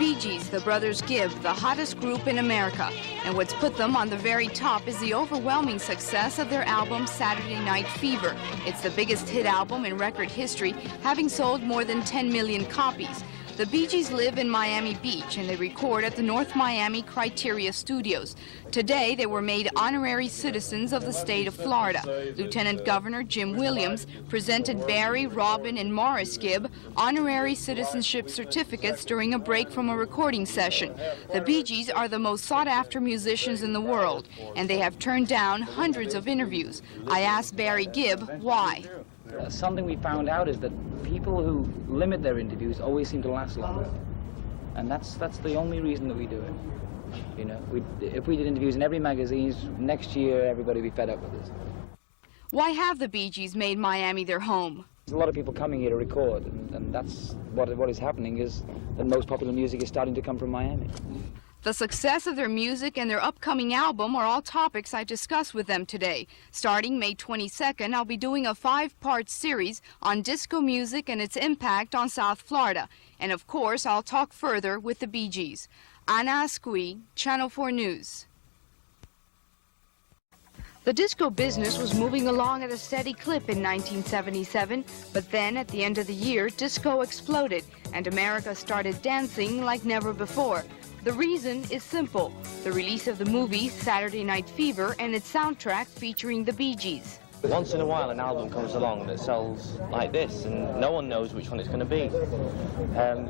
Bee Gees, the brothers Gibbs, the hottest group in America. And what's put them on the very top is the overwhelming success of their album Saturday Night Fever. It's the biggest hit album in record history, having sold more than 10 million copies. The Bee Gees live in Miami Beach and they record at the North Miami Criteria Studios. Today, they were made honorary citizens of the state of Florida. Lieutenant Governor Jim Williams presented Barry, Robin, and Maurice Gibb honorary citizenship certificates during a break from a recording session. The Bee Gees are the most sought-after musicians in the world, and they have turned down hundreds of interviews. I asked Barry Gibb why. Something we found out is that people who limit their interviews always seem to last longer. And that's the only reason that we do it. You know, if we did interviews in every magazine, next year everybody would be fed up with us. Why have the Bee Gees made Miami their home? There's a lot of people coming here to record, and that's what is happening is that most popular music is starting to come from Miami. The success of their music and their upcoming album are all topics I discussed with them today. Starting May 22nd, I'll be doing a 5-part series on disco music and its impact on South Florida. And of course, I'll talk further with the Bee Gees. Ana Ascui, Channel 4 News. The disco business was moving along at a steady clip in 1977, but then at the end of the year, disco exploded and America started dancing like never before. The reason is simple: the release of the movie Saturday Night Fever and its soundtrack featuring the Bee Gees. Once in a while an album comes along that sells like this and no one knows which one it's going to be.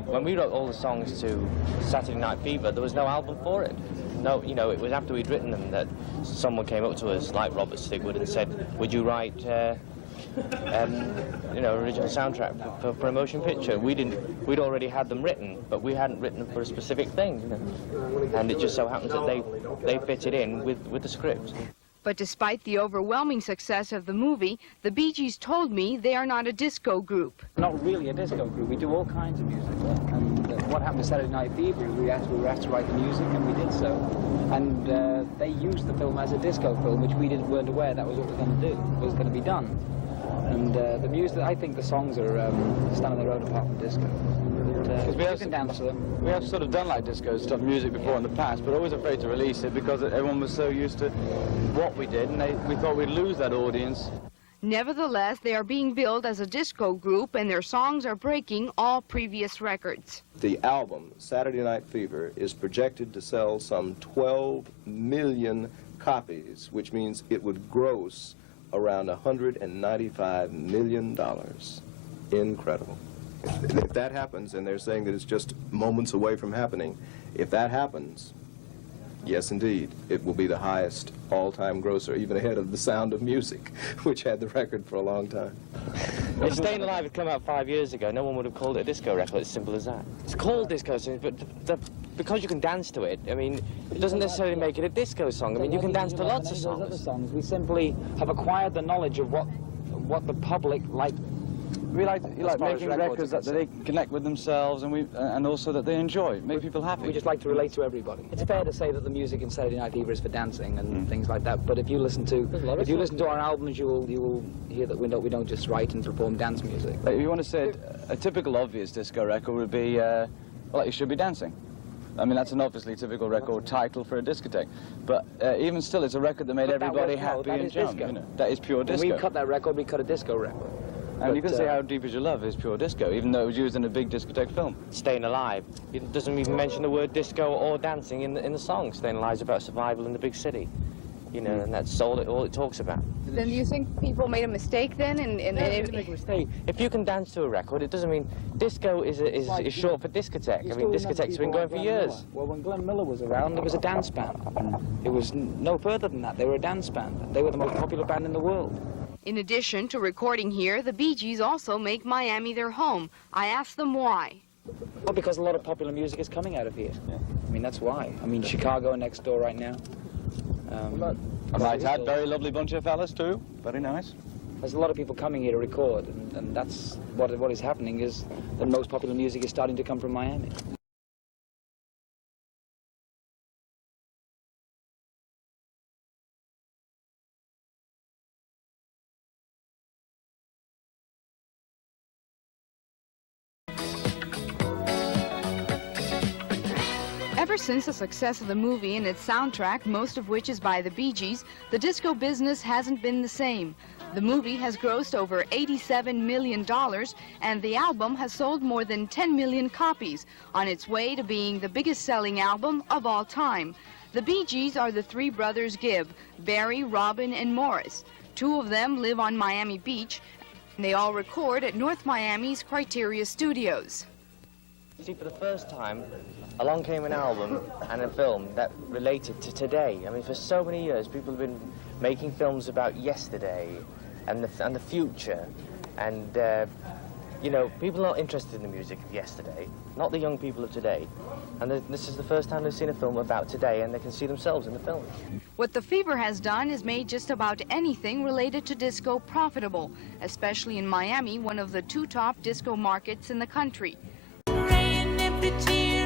When we wrote all the songs to Saturday Night Fever, there was no album for it. No, you know, it was after we'd written them that someone came up to us, like Robert Stigwood, and said, would you write original soundtrack for a motion picture? We'd already had them written, but we hadn't written them for a specific thing, you know. And it just so happens that they fitted in with the script. But despite the overwhelming success of the movie, the Bee Gees told me they are not a disco group. Not really a disco group. We do all kinds of music. And what happened to Saturday Night Fever, we were asked to write the music, and we did so. And they used the film as a disco film, which we weren't aware that was what was going to be done. And the music, I think the songs are stand on their own apart from disco. Because we can dance to them. We have sort of done like disco stuff music before in the past, but always afraid to release it because everyone was so used to what we did, and we thought we'd lose that audience. Nevertheless, they are being billed as a disco group, and their songs are breaking all previous records. The album, Saturday Night Fever, is projected to sell some 12 million copies, which means it would gross around $195 million. Incredible. If that happens, and they're saying that it's just moments away from happening, if that happens, yes, indeed, it will be the highest all-time grosser, even ahead of The Sound of Music, which had the record for a long time. If Staying Alive had come out 5 years ago, no one would have called it a disco record. It's simple as that. It's called disco, but because you can dance to it, I mean, it doesn't necessarily make it a disco song. I mean, you can dance to lots of songs. Other songs. We simply have acquired the knowledge of what the public like. We like making records that they connect with themselves, and also that they enjoy, make people happy. We just like to relate to everybody. It's fair to say that the music in Saturday Night Fever is for dancing and things like that. But if you listen to our albums, you will hear that we don't just write and perform dance music. Like, if you want to say a typical obvious disco record would be, well, You Should Be Dancing. I mean, that's an obviously typical record title for a discotheque. But even still, it's a record that made everybody happy and jump. You know, that is pure disco. When we cut that record, we cut a disco record. And you can say How Deep Is Your Love is pure disco, even though it was used in a big discotheque film. Staying Alive. It doesn't even mention the word disco or dancing in the song. Staying Alive is about survival in the big city. You know, and that's all it talks about. Then do you think people made a mistake then? No, they didn't make a mistake. If you can dance to a record, it doesn't mean disco is short for discotheque. I mean, discotheques have been going for years. Well, when Glenn Miller was around, there was a dance band. It was no further than that. They were a dance band. They were the most popular band in the world. In addition to recording here, the Bee Gees also make Miami their home. I asked them why. Well, because a lot of popular music is coming out of here. Yeah. I mean, that's why. I mean, Chicago next door right now. Right, had very lovely bunch of fellas too. Very nice. There's a lot of people coming here to record, and that's what is happening is that most popular music is starting to come from Miami. Ever since the success of the movie and its soundtrack, most of which is by the Bee Gees, the disco business hasn't been the same. The movie has grossed over $87 million, and the album has sold more than 10 million copies, on its way to being the biggest-selling album of all time. The Bee Gees are the three brothers Gibbs, Barry, Robin, and Maurice. Two of them live on Miami Beach, and they all record at North Miami's Criteria Studios. See, for the first time, along came an album and a film that related to today. I mean, for so many years, people have been making films about yesterday and the future, and you know, people are not interested in the music of yesterday, not the young people of today. And this is the first time they've seen a film about today, and they can see themselves in the film. What the Fever has done is made just about anything related to disco profitable, especially in Miami, one of the two top disco markets in the country. Rain every tear.